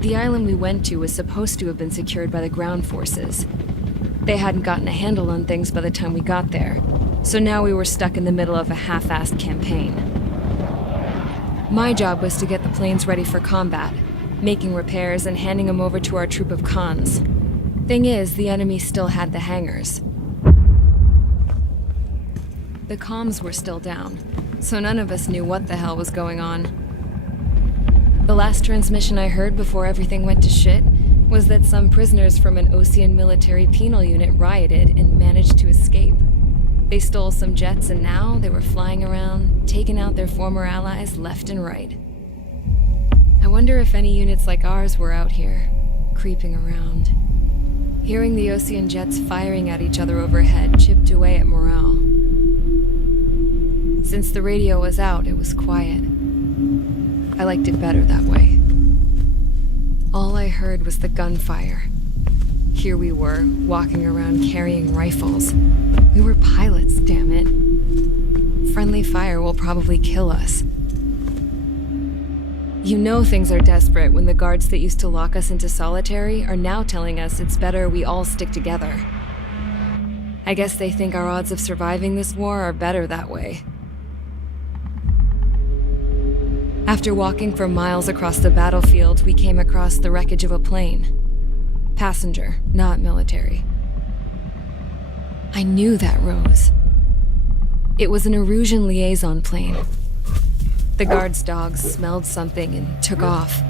The island we went to was supposed to have been secured by the ground forces. They hadn't gotten a handle on things by the time we got there, so now we were stuck in the middle of a half-assed campaign. My job was to get the planes ready for combat, making repairs and handing them over to our troop of cons. Thing is, the enemy still had the hangars. The comms were still down, so none of us knew what the hell was going on. The last transmission I heard before everything went to shit was that some prisoners from an Osean military penal unit rioted and managed to escape. They stole some jets and now they were flying around, taking out their former allies left and right. I wonder if any units like ours were out here, creeping around. Hearing the Osean jets firing at each other overhead chipped away at morale. Since the radio was out, it was quiet. I liked it better that way. All I heard was the gunfire. Here we were, walking around carrying rifles. We were pilots, damn it. Friendly fire will probably kill us. You know things are desperate when the guards that used to lock us into solitary are now telling us it's better we all stick together. I guess they think our odds of surviving this war are better that way. After walking for miles across the battlefield, we came across the wreckage of a plane. Passenger, not military. I knew that rose. It was an Erusian liaison plane. The guard's dogs smelled something and took off.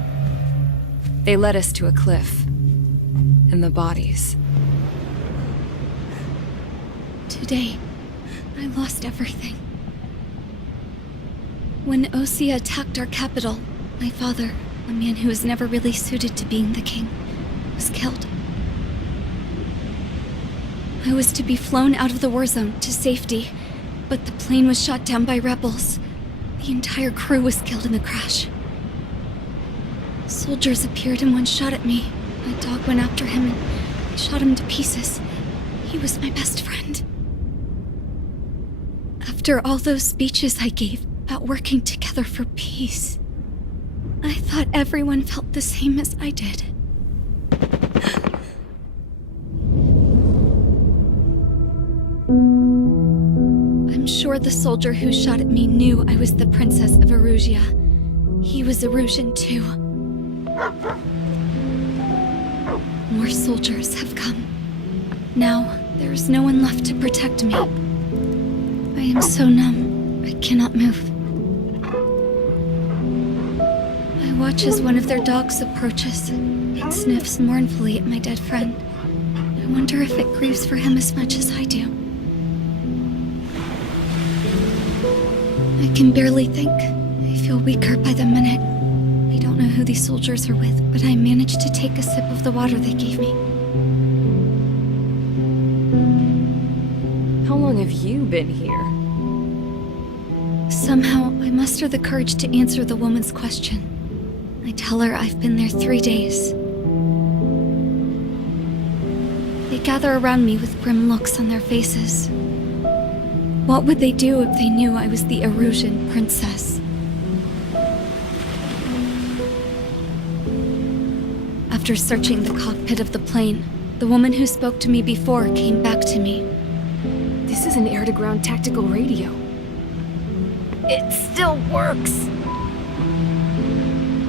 They led us to a cliff. And the bodies. Today, I lost everything. When Osea attacked our capital, my father, a man who was never really suited to being the king, was killed. I was to be flown out of the war zone to safety, but the plane was shot down by rebels. The entire crew was killed in the crash. Soldiers appeared and one shot at me. My dog went after him and shot him to pieces. He was my best friend. After all those speeches I gave about working together for peace, I thought everyone felt the same as I did. I'm sure the soldier who shot at me knew I was the Princess of Erusia. He was Erusian too. More soldiers have come. Now, there is no one left to protect me. I am so numb, I cannot move. I watch as one of their dogs approaches. It sniffs mournfully at my dead friend. I wonder if it grieves for him as much as I do. I can barely think. I feel weaker by the minute. I don't know who these soldiers are with, but I managed to take a sip of the water they gave me. How long have you been here? Somehow, I muster the courage to answer the woman's question. I tell her I've been there 3 days. They gather around me with grim looks on their faces. What would they do if they knew I was the Erusian princess? After searching the cockpit of the plane, the woman who spoke to me before came back to me. This is an air-to-ground tactical radio. It still works!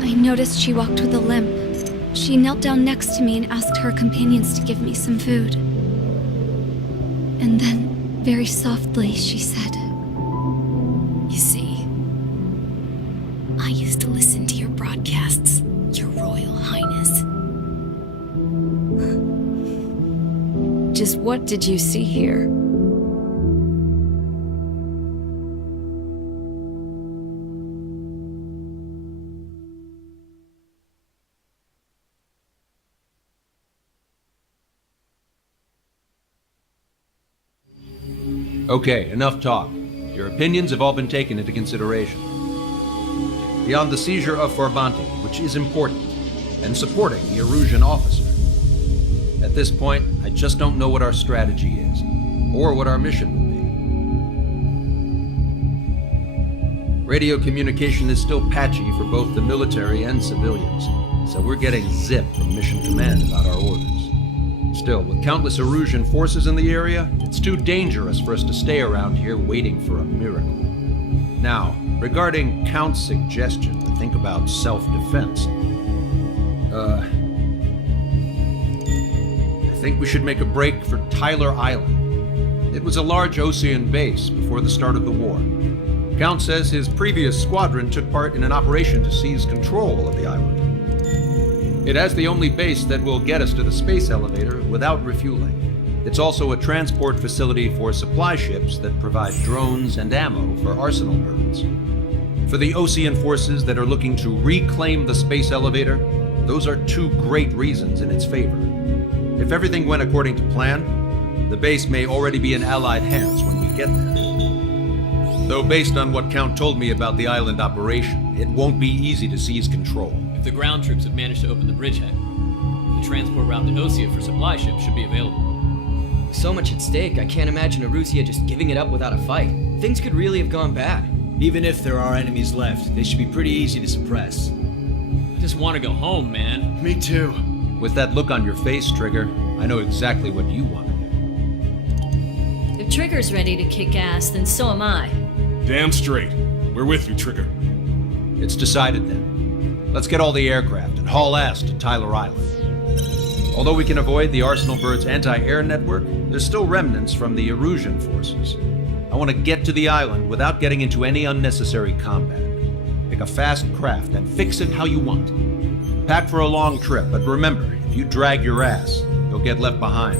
I noticed she walked with a limp. She knelt down next to me and asked her companions to give me some food. And then, very softly, she said, You see, I used to listen to your broadcasts, Your Royal Highness. Just what did you see here? Okay, enough talk. Your opinions have all been taken into consideration. Beyond the seizure of Forbanti, which is important, and supporting the Erusian officer, at this point, I just don't know what our strategy is, or what our mission will be. Radio communication is still patchy for both the military and civilians, so we're getting zip from Mission Command about our orders. Still, with countless Erusian forces in the area, it's too dangerous for us to stay around here waiting for a miracle. Now, regarding Count's suggestion to think about self-defense, I think we should make a break for Tyler Island. It was a large Osean base before the start of the war. Count says his previous squadron took part in an operation to seize control of the island. It has the only base that will get us to the space elevator without refueling. It's also a transport facility for supply ships that provide drones and ammo for arsenal birds. For the Osean forces that are looking to reclaim the space elevator, those are two great reasons in its favor. If everything went according to plan, the base may already be in Allied hands when we get there. Though based on what Count told me about the island operation, it won't be easy to seize control. If the ground troops have managed to open the bridgehead, the transport route to Osea for supply ships should be available. With so much at stake, I can't imagine Erusia just giving it up without a fight. Things could really have gone bad. Even if there are enemies left, they should be pretty easy to suppress. I just want to go home, man. Me too. With that look on your face, Trigger, I know exactly what you want to do. If Trigger's ready to kick ass, then so am I. Damn straight. We're with you, Trigger. It's decided then. Let's get all the aircraft and haul ass to Tyler Island. Although we can avoid the Arsenal Bird's anti-air network, there's still remnants from the Erusian forces. I want to get to the island without getting into any unnecessary combat. Pick a fast craft and fix it how you want. Pack for a long trip, but remember, if you drag your ass, you'll get left behind.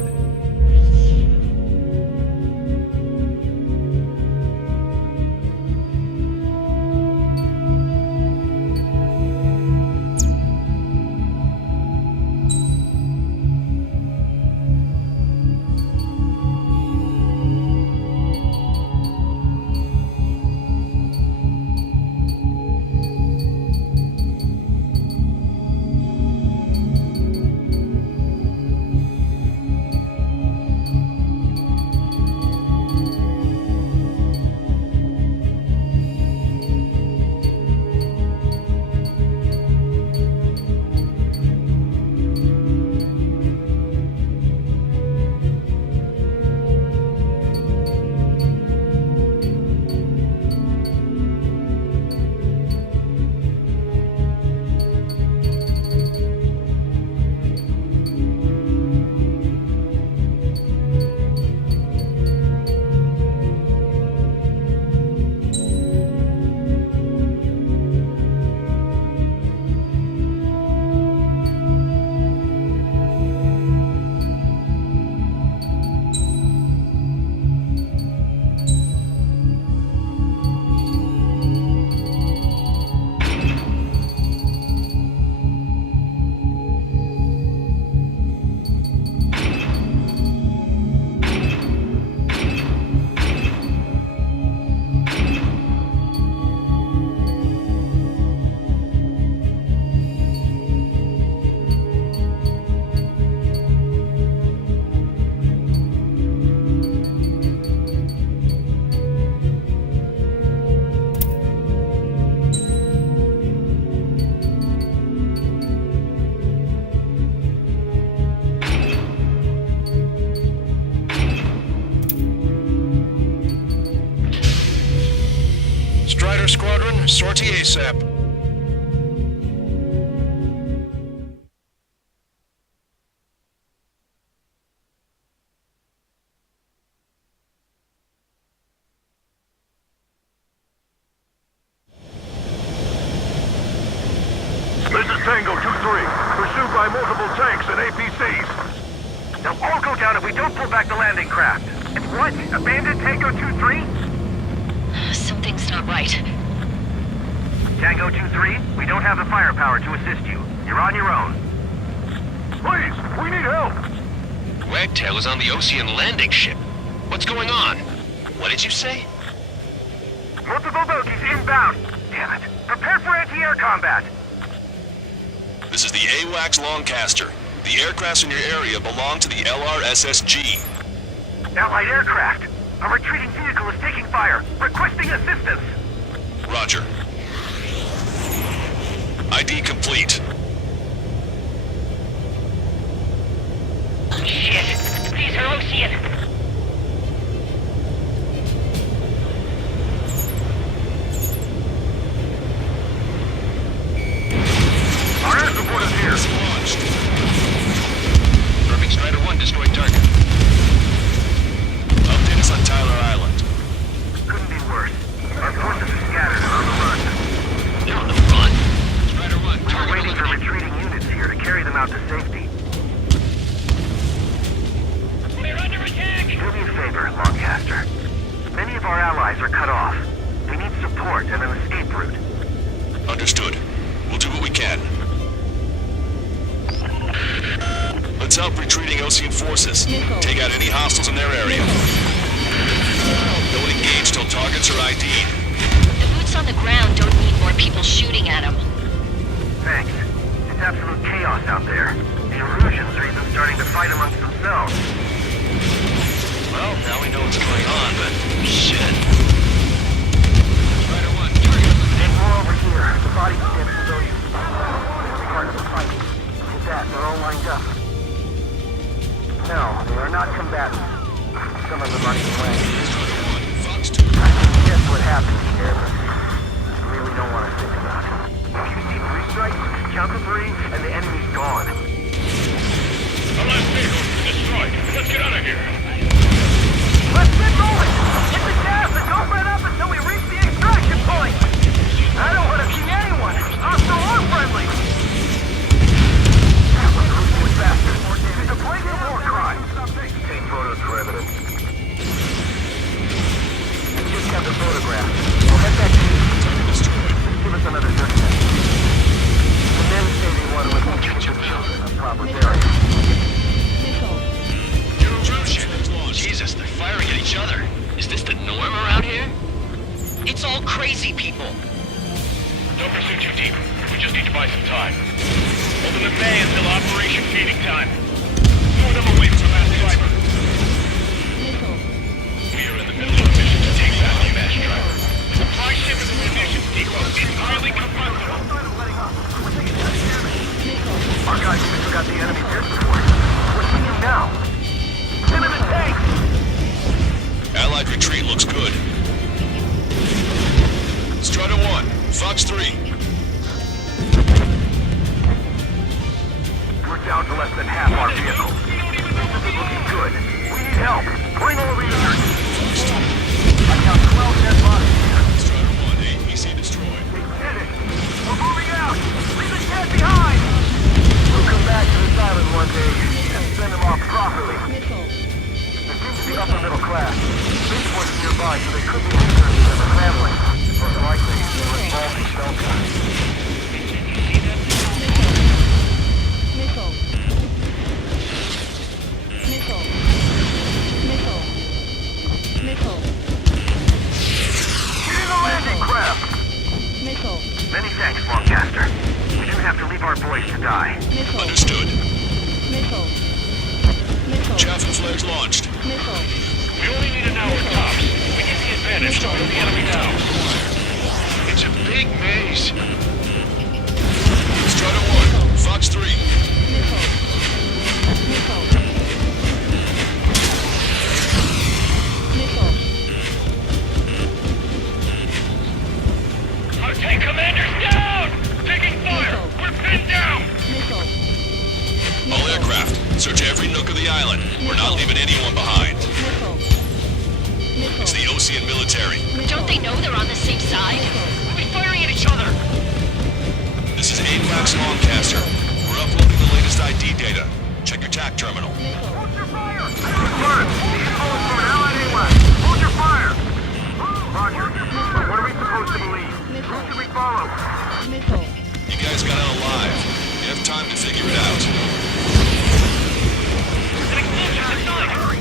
Squadron, sortie ASAP. This is Tango 2-3, pursued by multiple tanks and APCs. They'll all go down if we don't pull back the landing craft. And what? Abandon Tango 2-3? Something's not right. Tango 2-3, we don't have the firepower to assist you. You're on your own. Please, we need help. Wagtail is on the Osean landing ship. What's going on? What did you say? Multiple bogies inbound. Damn it. Prepare for anti-air combat. This is the AWACS Longcaster. The aircrafts in your area belong to the LRSSG. Allied aircraft. A retreating vehicle is taking fire. Requesting assistance. Roger. ID complete. Ocean forces. Take out any hostiles in their area. Don't engage till targets are ID'd. The boots on the ground don't need more people shooting at them. Thanks. It's absolute chaos out there. The Erusians are even starting to fight amongst themselves. Well, now we know what's going on, but shit. Rider 1, target. There's more over here. The bodies of dead civilians. Part of the fight. With that, they're all lined up. No, they are not combatants. Some of them are away. Guess what happened here, but I really don't want to think about it. You see 3 strikes, counter 3, and the enemy's gone. The last vehicle is destroyed. Let's get out of here. Let's get going! Hit the gas and don't let up until we reach the extraction point! I don't want to see anyone, hostile or friendly! Let's move faster. It's a blatant war crime. Take photos for evidence. I just got the photograph. I'll head back to you. Give us another 30 minutes. The men say they want to remove the children of proper burial. Jesus, they're firing at each other. Is this the norm around here? It's all crazy people. Don't pursue too deep. We just need to buy some time. Open the bay until operation feeding time. Throw them away from the last driver. We are in the middle of a mission to take back the last driver. The supply ship and the munitions depot is highly combustible. Our guys even forgot the enemy air support. What do we do now? Send in the tanks! Allied retreat looks good. Strider 1, Fox 3. We're down to less than half our vehicles. This is looking good. We need help. Bring all the units. I count 12 dead bodies here. Strider 1, APC destroyed. We did it. We're moving out. Leave the cat behind. We'll come back to this island one day and send them off properly. They seem to be upper middle class. Bridgeport is nearby, so they could be researching as a family. Most likely, they were involved in shelter. Get in the landing craft! Many thanks, Lancaster. We didn't have to leave our boys to die. Understood. Chaff and flares launched. We only need an hour tops. We get the advantage to put the enemy down. It's a big maze. Strider 1, Fox 3. Take commanders down! Taking fire! We're pinned down! All aircraft, search every nook of the island. We're not leaving anyone behind. It's the Ocean military. Don't they know they're on the same side? We'll be firing at each other. This is AWACS Lancaster. We're uploading the latest ID data. Check your TAC terminal. Hold your fire! Confirmed. The info is from an allied AWACS. Hold your fire! Roger. What are we supposed to believe? Who should we follow? You guys got out alive. You have time to figure it out.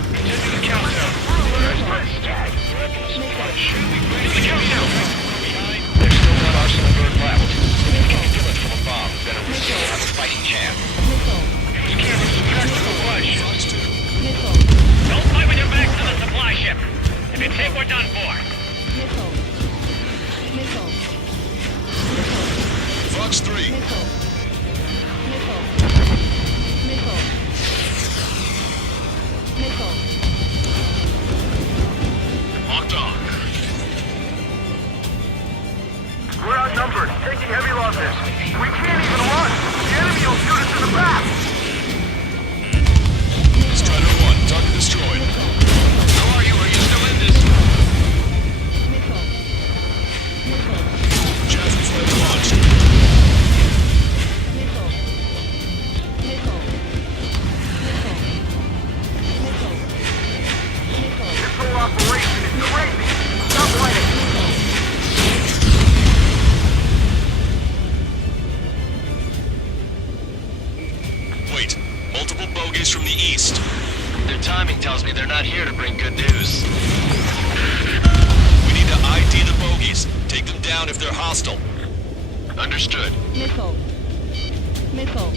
Continue the countdown. The countdown. There's still one arsenal bird left. If you can kill it from above, then we still have a fighting chance. Use cameras to track the supply ship. Don't fight with your backs to the supply ship. If it's hit, we're done for. Fox 3. Locked on. We're outnumbered, taking heavy losses. We can't even run. The enemy will shoot us in the back. Strider 1, target destroyed. How are you? Are you still in this? Chaff and flares launched. This whole operation is crazy. Stop lighting. Wait, multiple bogies from the east. tells me they're not here to bring good news. We need to ID the bogies. Take them down if they're hostile. Understood. Missile. Missile.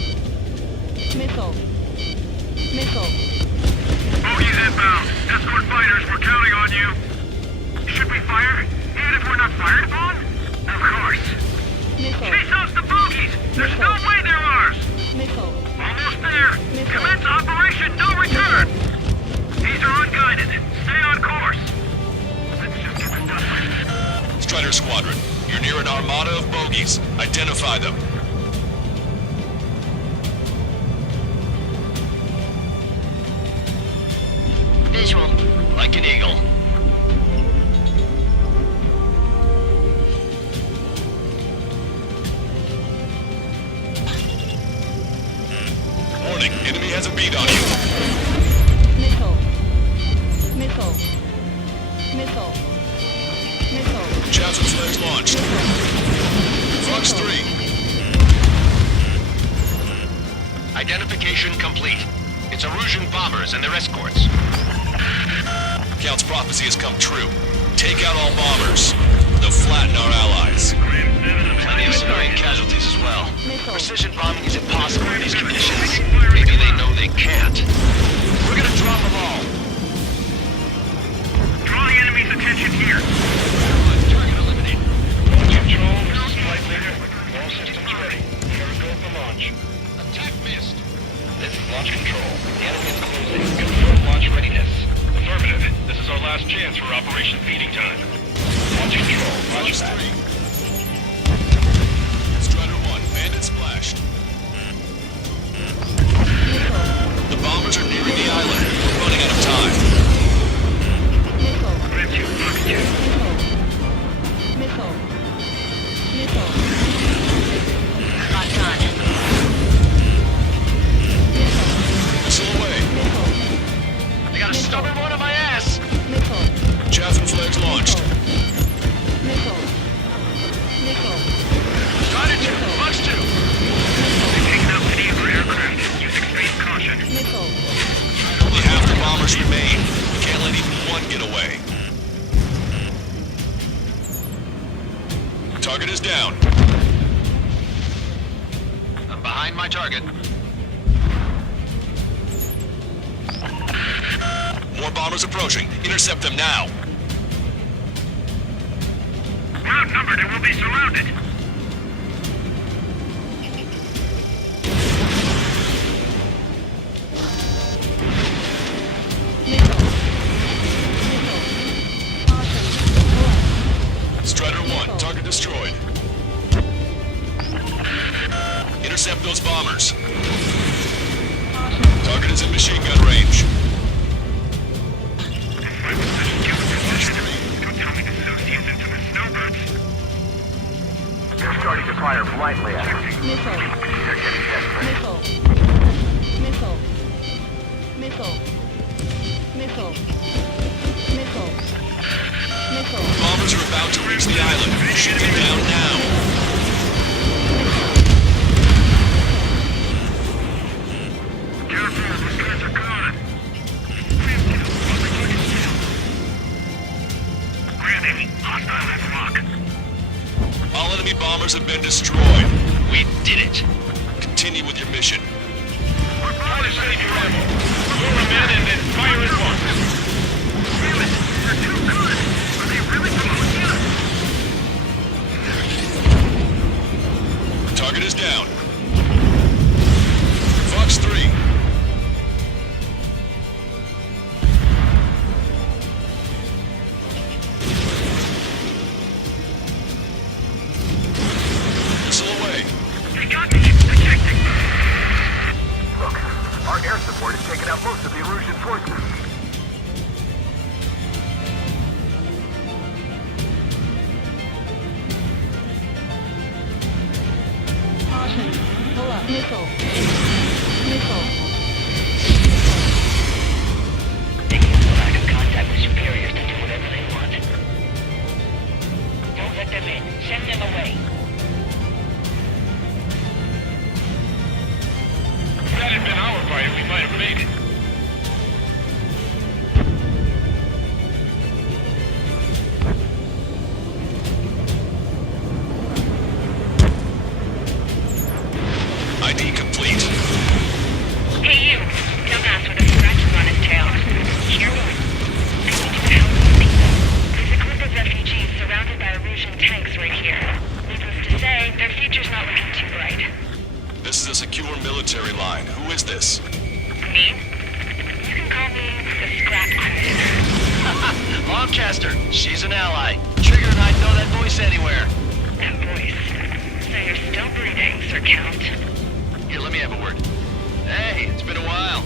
Missile. Missile. Bogies inbound. Escort fighters, we're counting on you. Should we fire? Even if we're not fired upon? Of course. Missile. Chase out the bogies! There's no way they're ours! Missile. Almost there! Missile. Commence Operation No Return! These are unguided. Stay on course. Let's just get them done. Strider Squadron, you're near an armada of bogies. Identify them. Visual. Like an eagle. Warning, enemy has a beat on you. Missile. Missile. Missile. Missile. Chancellor flares launched. Fox 3. Identification complete. It's Erusian bombers and their escorts. Count's prophecy has come true. Take out all bombers. They'll flatten our allies. Plenty of civilian casualties as well. Missile. Precision bombing is impossible in these conditions. Maybe they know they can't. We're gonna drop them all. Draw the enemy's attention here. Target eliminated. Control, this is Flight Leader. All systems ready. Here we go for launch. Attack missed. This is Launch Control. The enemy is closing. Confirm launch readiness. Affirmative. This is our last chance for Operation Feeding Time. Launch Control. Roger that. Strider 1, bandit splashed. The bombers are nearing the island. We're running out of time. Missile. Red 2, Fox 2. Missile. Missile. Locked on. Missile away. They got a stubborn one on my ass. Missile. Chaffin flares launched. Missile. Missile. Strider 2, Fox 2. They've taken out many of our aircraft. Use extreme caution. Missile. Only half the bombers remain. We can't let even one get away. Target is down. I'm behind my target. More bombers approaching. Intercept them now. We're outnumbered and we'll be surrounded. Strider 1, target destroyed. Intercept those bombers. Target is in machine gun range. Don't tell me the associates into the snowbirds. They're starting to fire blindly at us. Missile. They're getting desperate. Missile. Missile. Missile. Missile. Missile. Bombers are about to reach the island. Shoot them down now. Careful, those guys are gone. Granny, hostile at rock. All enemy bombers have been destroyed. We did it. Continue with your mission. Try to save your ammo. Lure them in and then fire at once. Damn it, they're too good. Are they really close yet? Target is down. Fox 3. Missile away. They got me. Protecting. Look, our air support has taken out most of the Erusian forces. Caution. Pull up. Missile. Missile. They can pull out of contact with superiors to do whatever they want. Don't let them in. Send them away. If that had been our fighter, we might have made it. military line. Who is this? Me? You can call me the Scrap Queen. Lancaster, she's an ally. Trigger and I'd know that voice anywhere. That voice. So you're still breathing, Sir Count. Here, let me have a word. Hey, it's been a while.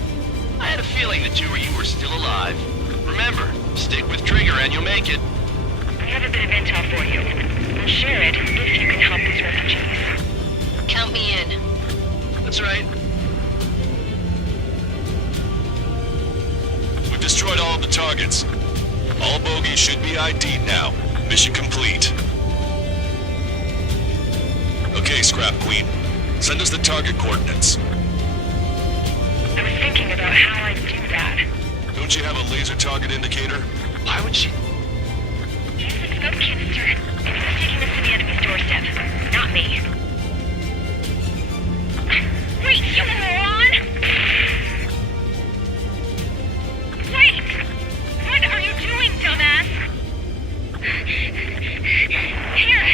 I had a feeling the two of you were still alive. Remember, stick with Trigger and you'll make it. We have a bit of intel for you. We'll share it if you can help these refugees. Count me in. That's right. We've destroyed all of the targets. All bogies should be ID'd now. Mission complete. Okay, Scrap Queen. Send us the target coordinates. I was thinking about how I'd do that. Don't you have a laser target indicator? Why would she... Use the scope canister, and who's taking this to the enemy's doorstep? Not me. Wait, you moron! Wait! What are you doing, dumbass? Here!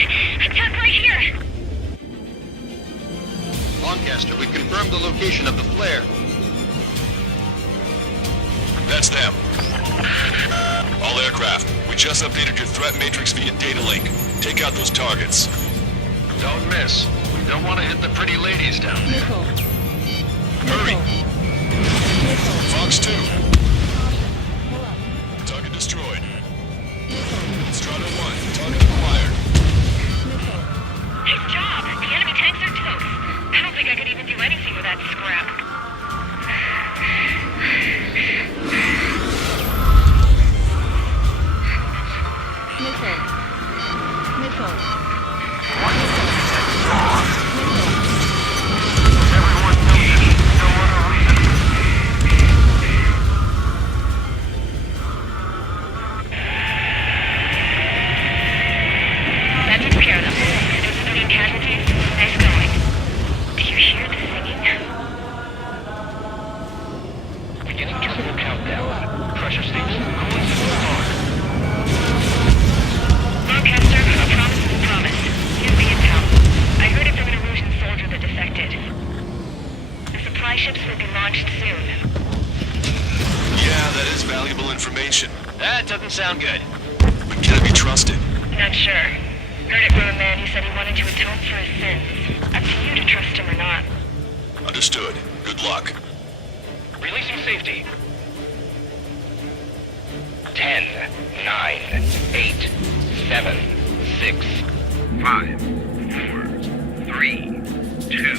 Attack right here! Lancaster, we've confirmed the location of the flare. That's them. All aircraft, we just updated your threat matrix via data link. Take out those targets. Don't miss. We don't want to hit the pretty ladies down there. Missile. Hurry! Missile. Fox 2, Pull up. target destroyed. Missile. Strata 1, target acquired. Missile. Nice job! The enemy tanks are toast. I don't think I could even do anything with that scrap. Missile. Missile. Everyone knows it. No other reason. That took care of them. No civilian casualties. Nice going. Do you hear the singing? Beginning terminal countdown. Pressure station cooling system on. Lancaster, a promise is a promise. Here's the intel. I heard it from an Erusian soldier that defected. The supply ships will be launched soon. Yeah, that is valuable information. That doesn't sound good. But can it be trusted? Not sure. Heard it from a man who said he wanted to atone for his sins. Up to you to trust him or not. Understood. Good luck. Releasing safety. 10, 9, 8, 7, 6, 5, 4, 3, 2,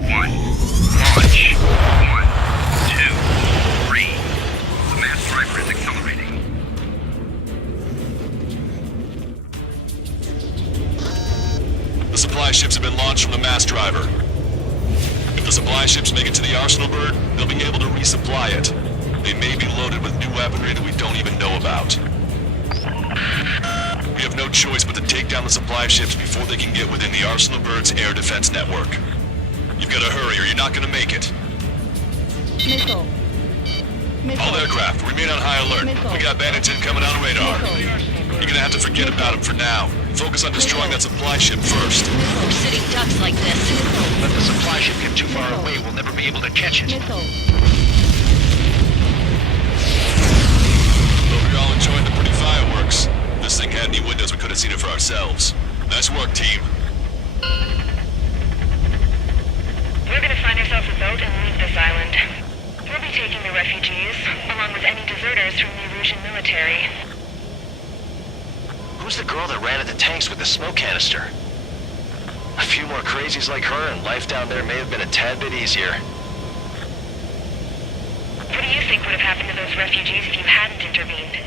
1. Launch. 1, 2, 3. The mass driver is accelerating. The supply ships have been launched from the mass driver. If the supply ships make it to the Arsenal bird, they'll be able to resupply it. They may be loaded with new weaponry that we don't even know about. We have no choice but to take down the supply ships before they can get within the Arsenal bird's air defense network. You've got to hurry or you're not going to make it. Missile. Missile. All aircraft, remain on high alert. Missile. We got bandits incoming on radar. Missile. You're gonna have to forget about them for now. Focus on destroying that supply ship first. We're sitting ducks like this. Let the supply ship get too far away, we'll never be able to catch it. Missile. Hope you're all enjoying the pretty fireworks. If this thing had any windows, we could have seen it for ourselves. Nice work, team. We're gonna find ourselves a boat and leave this island. We'll be taking the refugees, along with any deserters from the Erusian military. Who's the girl that ran at the tanks with the smoke canister? A few more crazies like her and life down there may have been a tad bit easier. What do you think would have happened to those refugees if you hadn't intervened?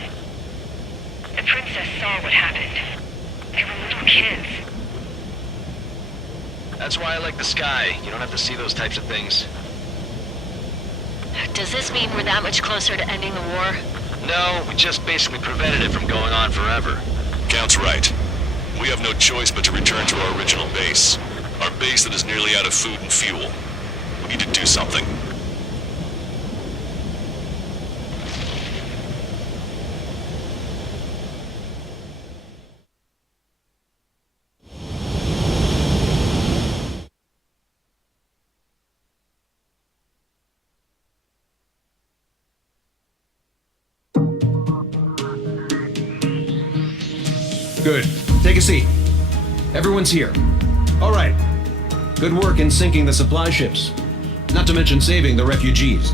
The princess saw what happened. They were little kids. That's why I like the sky. You don't have to see those types of things. Does this mean we're that much closer to ending the war? No, we just basically prevented it from going on forever. Count's right. We have no choice but to return to our original base. Our base that is nearly out of food and fuel. We need to do something. Good. Take a seat. Everyone's here. All right. Good work in sinking the supply ships. Not to mention saving the refugees.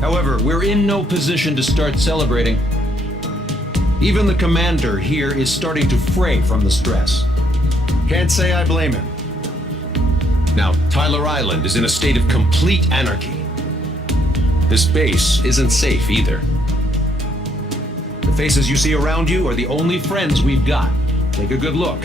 However, we're in no position to start celebrating. Even the commander here is starting to fray from the stress. Can't say I blame him. Now, Tyler Island is in a state of complete anarchy. This base isn't safe either. The faces you see around you are the only friends we've got. Take a good look.